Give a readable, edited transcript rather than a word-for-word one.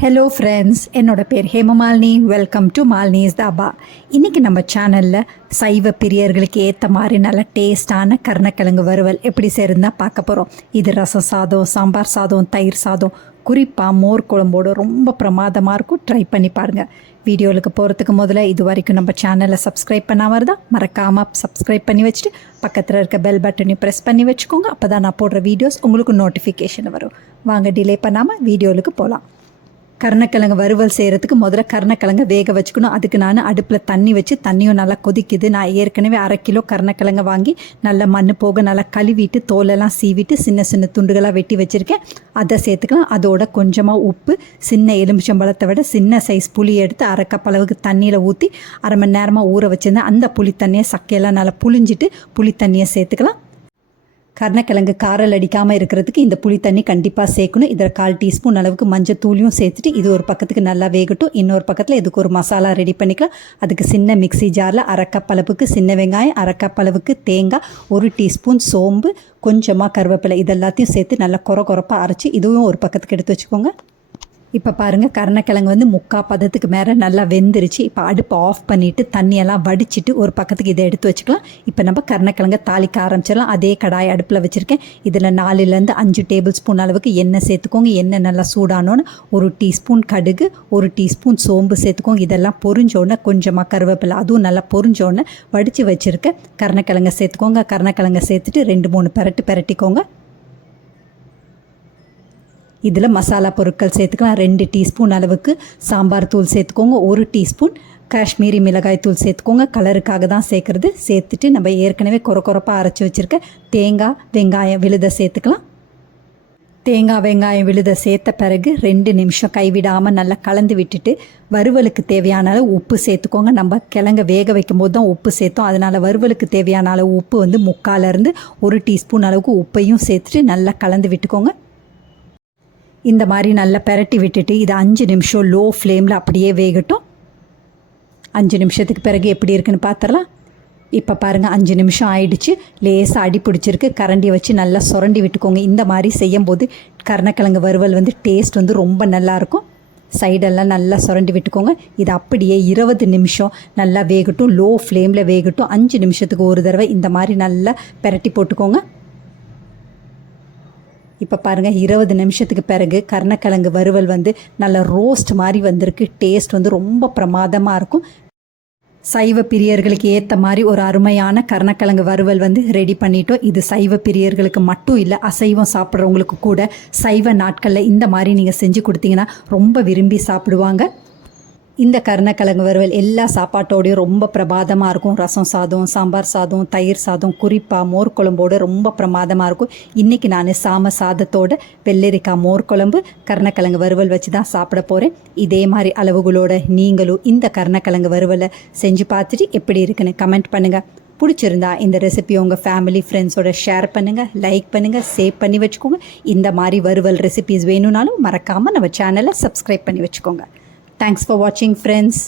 Hello friends, என்னோட பேர் Hemamalini. Welcome to Malini's dhaba. இன்றைக்கி நம்ம சேனலில் சைவ பிரியர்களுக்கு ஏற்ற மாதிரி நல்ல டேஸ்டான கருணக்கிழங்கு வறுவல் எப்படி செய்யறதுன்னா பார்க்க போகிறோம். இது ரசம் சாதம், சாம்பார் சாதம், தயிர் சாதம், குறிப்பாக மோர் குழம்போடு ரொம்ப பிரமாதமாக இருக்கும். ட்ரை பண்ணி பாருங்கள். வீடியோவுக்கு போகிறதுக்கு முதல்ல இது வரைக்கும் நம்ம சேனலை சப்ஸ்கிரைப் பண்ணாமல் இருந்தால் மறக்காமல் சப்ஸ்கிரைப் பண்ணி வச்சுட்டு பக்கத்தில் இருக்க பெல் பட்டனையும் ப்ரெஸ் பண்ணி வச்சுக்கோங்க. அப்போ தான் நான் போடுற வீடியோஸ் உங்களுக்கு நோட்டிஃபிகேஷன் வரும். வாங்க டிலே பண்ணாமல் வீடியோவுக்கு போகலாம். கருணக்கிழங்கு வறுவல் செய்கிறதுக்கு முதல்ல கருணக்கிழங்கு வேக வச்சுக்கணும். அதுக்கு நான் அடுப்பில் தண்ணி வச்சு தண்ணியும் நல்லா கொதிக்குது. நான் ஏற்கனவே 1/2 கிலோ கருணக்கிழங்கு வாங்கி நல்லா மண் போக நல்லா கழுவிட்டு தோலெல்லாம் சீவிட்டு சின்ன சின்ன துண்டுகளாக வெட்டி வச்சுருக்கேன். அதை சேர்த்துக்கலாம். அதோட கொஞ்சமாக உப்பு, சின்ன எலுமிச்சம்பழத்தை விட சின்ன சைஸ் புளி எடுத்து 1/2 கப் அளவுக்கு தண்ணியில் ஊற்றி 1/2 மணி நேரமாக ஊற வச்சுருந்தேன். அந்த புளி தண்ணியை சக்கையெல்லாம் நல்லா புளிஞ்சிட்டு புளி தண்ணியை சேர்த்துக்கலாம். கருணக்கிழங்கு காரல் அடிக்காமல் இருக்கிறதுக்கு இந்த புளி தண்ணி கண்டிப்பாக சேர்க்கணும். இதில் 1/4 டீஸ்பூன் அளவுக்கு மஞ்சள் தூளியும் சேர்த்துட்டு இது ஒரு பக்கத்துக்கு நல்லா வேகட்டும். இன்னொரு பக்கத்தில் இதுக்கு ஒரு மசாலா ரெடி பண்ணிக்கலாம். அதுக்கு சின்ன மிக்ஸி ஜாரில் 1/2 கப் அளவுக்கு சின்ன வெங்காயம், 1/2 கப் அளவுக்கு தேங்காய், 1 டீஸ்பூன் சோம்பு, கொஞ்சமாக கருவேப்பிலை இதெல்லாத்தையும் சேர்த்து நல்லா கொரப்பாக அரைச்சி இதுவும் ஒரு பக்கத்துக்கு எடுத்து வச்சுக்கோங்க. இப்போ பாருங்கள், கருணக்கிழங்கு 3/4 பதத்துக்கு மேலே நல்லா வெந்துருச்சு. இப்போ அடுப்பை ஆஃப் பண்ணிவிட்டு தண்ணியெல்லாம் வடிச்சிட்டு ஒரு பக்கத்துக்கு இதை எடுத்து வச்சுக்கலாம். இப்போ நம்ம கருணக்கிழங்கை தாளிக்க ஆரம்பிச்சிடலாம். அதே கடாய் அடுப்பில் வச்சுருக்கேன். இதில் 4லேருந்து 5 டேபிள் ஸ்பூன் அளவுக்கு எண்ணெய் சேர்த்துக்கோங்க. எண்ணெய் நல்லா சூடானோன்னு 1 டீஸ்பூன் கடுகு, 1 டீஸ்பூன் சோம்பு சேர்த்துக்கோங்க. இதெல்லாம் பொரிஞ்சோடனே கொஞ்சமாக கருவேப்பிலை, அதுவும் நல்லா பொரிஞ்சோடனே வடித்து வச்சுருக்க கருணக்கிழங்கை சேர்த்துக்கோங்க. கருணக்கிழங்கை சேர்த்துட்டு 2-3 பெரட்டிக்கோங்க. இதில் மசாலா பொருட்கள் சேர்த்துக்கலாம். 2 டீஸ்பூன் அளவுக்கு சாம்பார் தூள் சேர்த்துக்கோங்க. 1 டீஸ்பூன் காஷ்மீரி மிளகாய் தூள் சேர்த்துக்கோங்க. கலருக்காக தான் சேர்க்குறது. சேர்த்துட்டு நம்ம ஏற்கனவே கொரப்பாக அரைச்சி வச்சுருக்க தேங்காய், வெங்காயம் விழுதை சேர்த்துக்கலாம். தேங்காய், வெங்காயம் விழுதை சேர்த்த பிறகு 2 நிமிஷம் கைவிடாமல் நல்லா கலந்து விட்டுட்டு வறுவலுக்கு தேவையான அளவு உப்பு சேர்த்துக்கோங்க. நம்ம கிழங்க வேக வைக்கும் போது தான் உப்பு சேர்த்தோம். அதனால் வறுவலுக்கு தேவையான அளவு உப்பு 3/4லேருந்து 1 டீஸ்பூன் அளவுக்கு உப்பையும் சேர்த்துட்டு நல்லா கலந்து விட்டுக்கோங்க. இந்த மாதிரி நல்லா பெரட்டி விட்டுட்டு இது 5 நிமிஷம் லோ ஃப்ளேமில் அப்படியே வேகட்டும். 5 நிமிஷத்துக்கு பிறகு எப்படி இருக்குன்னு பார்த்துடலாம். இப்போ பாருங்கள், 5 நிமிஷம் ஆயிடுச்சு. லேசாக அடி பிடிச்சிருக்கு. கரண்டியை வச்சு நல்லா சுரண்டி விட்டுக்கோங்க. இந்த மாதிரி செய்யும்போது கருணக்கிழங்கு வறுவல் டேஸ்ட் ரொம்ப நல்லாயிருக்கும். சைடெல்லாம் நல்லா சுரண்டி விட்டுக்கோங்க. இது அப்படியே 20 நிமிஷம் நல்லா வேகட்டும். லோ ஃப்ளேமில் வேகட்டும். 5 நிமிஷத்துக்கு ஒரு தடவை இந்த மாதிரி நல்லா பெரட்டி போட்டுக்கோங்க. இப்போ பாருங்கள், 20 நிமிஷத்துக்கு பிறகு கருணக்கிழங்கு வறுவல் நல்ல ரோஸ்ட் மாதிரி வந்திருக்கு. டேஸ்ட் ரொம்ப பிரமாதமாக இருக்கும். சைவ பிரியர்களுக்கு ஏற்ற மாதிரி ஒரு அருமையான கருணக்கிழங்கு வறுவல் ரெடி பண்ணிட்டோம். இது சைவ பிரியர்களுக்கு மட்டும் இல்லை, அசைவம் சாப்பிட்றவங்களுக்கு கூட சைவ நாட்களில் இந்த மாதிரி நீங்கள் செஞ்சு கொடுத்தீங்கன்னா ரொம்ப விரும்பி சாப்பிடுவாங்க. இந்த கருணக்கிழங்கு வறுவல் எல்லா சாப்பாட்டோடையும் ரொம்ப பிரமாதமாக இருக்கும். ரசம் சாதம், சாம்பார் சாதம், தயிர் சாதம், குறிப்பாக மோர் குழம்போடு ரொம்ப பிரமாதமாக இருக்கும். இன்றைக்கி நான் சாம சாதத்தோட வெள்ளரிக்காய் மோர் குழம்பு, கருணக்கிழங்கு வறுவல் வச்சு தான் சாப்பிட போகிறேன். இதே மாதிரி அளவுகளோட நீங்களும் இந்த கருணக்கிழங்கு வறுவலை செஞ்சு பார்த்துட்டு எப்படி இருக்குன்னு கமெண்ட் பண்ணுங்கள். பிடிச்சிருந்தா இந்த ரெசிபி உங்கள் ஃபேமிலி ஃப்ரெண்ட்ஸோட ஷேர் பண்ணுங்கள், லைக் பண்ணுங்கள், சேவ் பண்ணி வச்சுக்கோங்க. இந்த மாதிரி வறுவல் ரெசிபிஸ் வேணும்னாலும் மறக்காமல் நம்ம சேனலை சப்ஸ்கிரைப் பண்ணி வச்சுக்கோங்க. Thanks for watching, friends.